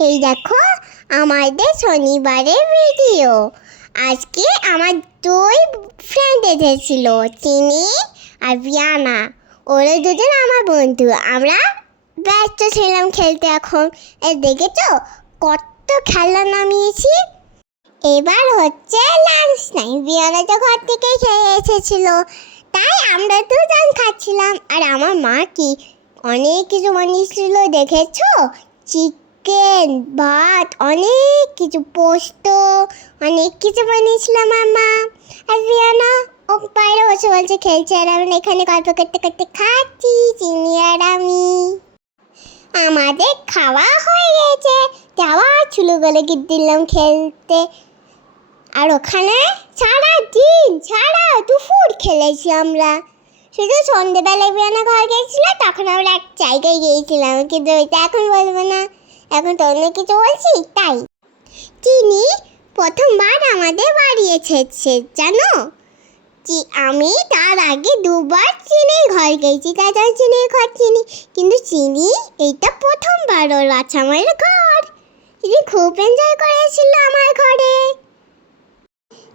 এই দেখো আমাদের শনিবারের ভিডিও। আজকে আমার দুই ফ্রেন্ড এসেছিল, চিনি আর বিয়ানা। ওরা দুজন আমার বন্ধু। আমরা ব্যস্ত ছিলাম খেলতে। এখন দেখেছো কত খেলা নামিয়েছি। এবার হচ্ছে লাঞ্চ টাইম। বিয়ানা তো ঘর থেকে খেয়ে এসেছিল, তাই আমরা দুজন খাচ্ছিলাম। আর আমার মা কি অনেক কিছু বানিয়েছিল দেখেছো? চিকেন, ভাত, অনেক কিছু, পোস্ত, অনেক কিছু বানিয়েছিলাম আমার মা। আর বিয়ানা ও বাইরে বসে বলছে খেলছে, আর আমি এখানে গল্প করতে করতে খাচ্ছি, চিনি আর আমি। আমাদের খাওয়া হয়ে গেছে, যাওয়া চুলো গলে গিয়ে দিলাম খেলতে। আর ওখানে সারা দুপুর খেলেছি আমরা। শুধু সন্ধ্যেবেলায় বিয়ানা ঘর গিয়েছিল, তখন আমরা এক জায়গায় গিয়েছিলাম, কিন্তু ওইটা এখন বলবো না, এখন তো অন্য কিছু বলছি। তাই চিনি প্রথমবার আমাদের বাড়ি এসেছে জানো। আমি তার আগে দুবার চিনির ঘর গেছি, তাছাড়া চিনির ঘর চিনি, কিন্তু চিনি এইটা প্রথমবার ওর আছে আমার ঘর। চিনি খুব এনজয় করেছিল আমার ঘরে।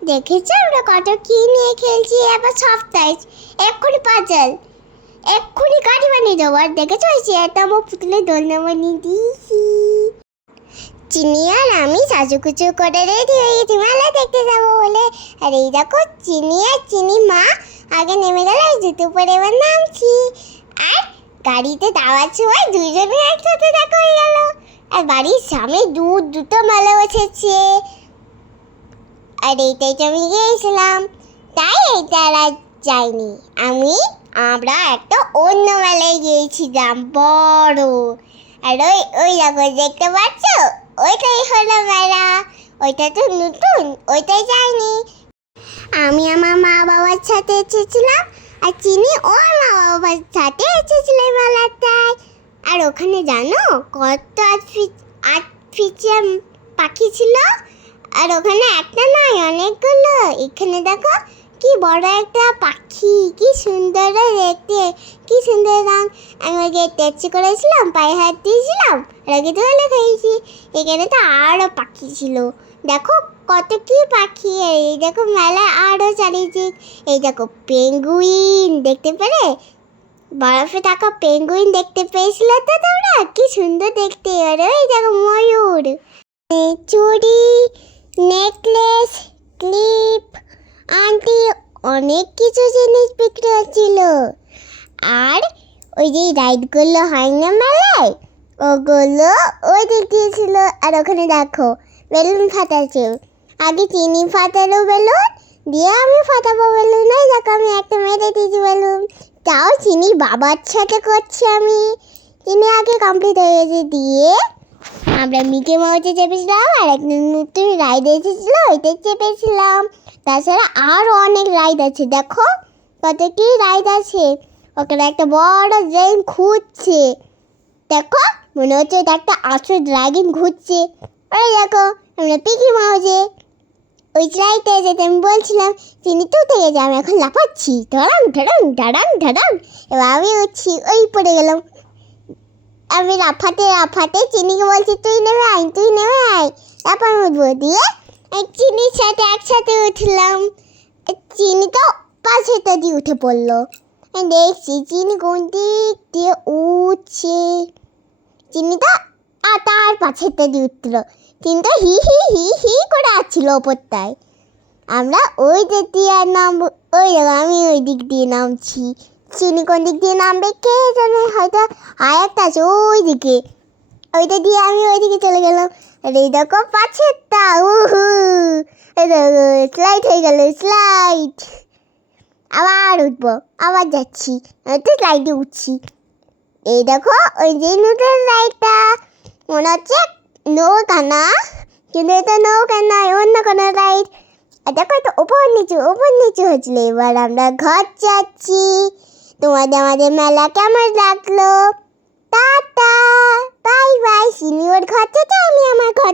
দেখেছো আমরা কত কি নিয়ে খেলছি। এবার সপ্তাহে এক্ষুনি পাজল, এক্ষুনি গাড়ি বানিয়ে দেবো। আর দেখেছো ওই চেয়ারটা আমার পুতুলে দোলনা বানিয়ে দিয়েছি। চিনি আর আমি সাজুকুচু করে রেডি হয়ে গেছি মেলা দেখতে যাবো বলে। আর এই দেখো চিনি আর চিনি মা আগে নেমে গেল, জুতো পরে এবার নামছি। আর গাড়িতে যাওয়ার সময় দুইজনে একসাথে দেখা হয়ে গেল। আর বাড়ির সামনে দুটো মেলা বসেছে, আর এইটাই তো আমি গিয়েছিলাম, তাই এইটা আর যাইনি। আমরা একটা অন্য মেলায় গিয়েছিলাম বড়। আর ওই দেখো দেখতে পাচ্ছ, ওইটাই হলো মেলা। ওইটা তো নতুন, ওইটাই যাইনি। আমি আমার মা বাবার সাথে এসেছিলাম, আর চিনি ওর মা বাবার সাথে এসেছিল মেলাটায়। আর ওখানে জানো কত আর্টিফিশিয়াল পাখি ছিল। আর ওখানে একটা নয়, অনেকগুলো। এখানে দেখো কি বড় একটা পাখি, কি সুন্দর দেখতে, কি সুন্দর রঙ। আমি ওকে টেচি করেছিলাম, পায়ে হাত দিয়েছিলাম, আর ওকে ধরে খেয়েছি। এখানে তো আরও পাখি ছিল, দেখো কত কি পাখি। এই দেখো মেলা আরও চারিদিক। এই দেখো পেঙ্গুইন দেখতে পেলে, বরফে থাকা পেঙ্গুইন দেখতে পেয়েছিল তো তোমরা? কি সুন্দর দেখতে। আর ওই দেখো ময়ূর, চুড়ি, নেকলেস, ক্লিপ, আন্টি, অনেক কিছু জিনিস বিক্রি হচ্ছিল। আর ওই যে রাইডগুলো হয় না মেলায়, ওগুলো ওই দিক দিয়েছিল। আর ওখানে দেখো বেলুন ফাটাচ্ছে। আগে চিনি ফাটালো বেলুন, দিয়ে আমি ফাটাবো বেলুন। ওই দেখো আমি একটা মেরে দিয়েছি বেলুন, তাও চিনি বাবার সাথে করছি আমি। চিনি আগে কমপ্লিট হয়ে গেছে। দিয়ে আমরা মিকি মাউসে চেপেছিলাম, আর একটা নতুন রাইড এসেছিলো, ওইটাই চেপেছিলাম। তাছাড়া আরও অনেক রাইড আছে, দেখো কত কি রাইড আছে। ওখানে একটা বড় ট্রেন ঘুরছে, দেখো মনে হচ্ছে ওটা একটা আসল ড্রাগন ঘুরছে। ওই দেখো আমরা মিকি মাউসে ওই রাইডে যেতে আমি বলছিলাম চিনি তো থেকে যে আমি এখন লাফাচ্ছি, ধরান ধরান ধরান ধরান। এবার আমি উঠছি, ওই পড়ে গেলাম। আমি লাফাতে চিনিকে বলছি তুই নেমে আয়, তারপর আমি উঠবো। দিয়ে চিনির সাথে একসাথে উঠলাম। চিনি তো পাশেটা দিয়ে উঠে পড়লো। দেখছি চিনি কোন দিক দিয়ে উঠছে। চিনি তো তার পাশেটা দিয়ে উঠলো। চিনিটা হি হি হি হি করে আসছিল ওপরটায়। আমরা ওই দিক দিয়ে নামবো, ওই দেখো আমি ওই দিক দিয়ে নামছি। চিনি কোন দিক দিয়ে নামবে কে জানে, হয়তো আর একটা আছে ওই দিকে, ওইটা দিয়ে আমি ওই দিকে চলে গেলাম। আর এই দেখো পাশেরটা, উহু, এই দেখো স্লাইড হয়ে গেল, স্লাইড। আবার উঠবো, আবার যাচ্ছি, তো স্লাইডে উঠছি। এই দেখো ওই যে নতুন রাইডটা, মনে হচ্ছে নৌকা না, কিন্তু এটা নৌকা নয়, অন্য কোনো রাইড। আর দেখো এটা উপর নিচু হচ্ছিল। এবার আমরা ঘর যাচ্ছি। আমাদের মেলা কেমন লাগলো? Tata, bye bye. সিনিয়র ঘর থেকে আমি আমার ঘর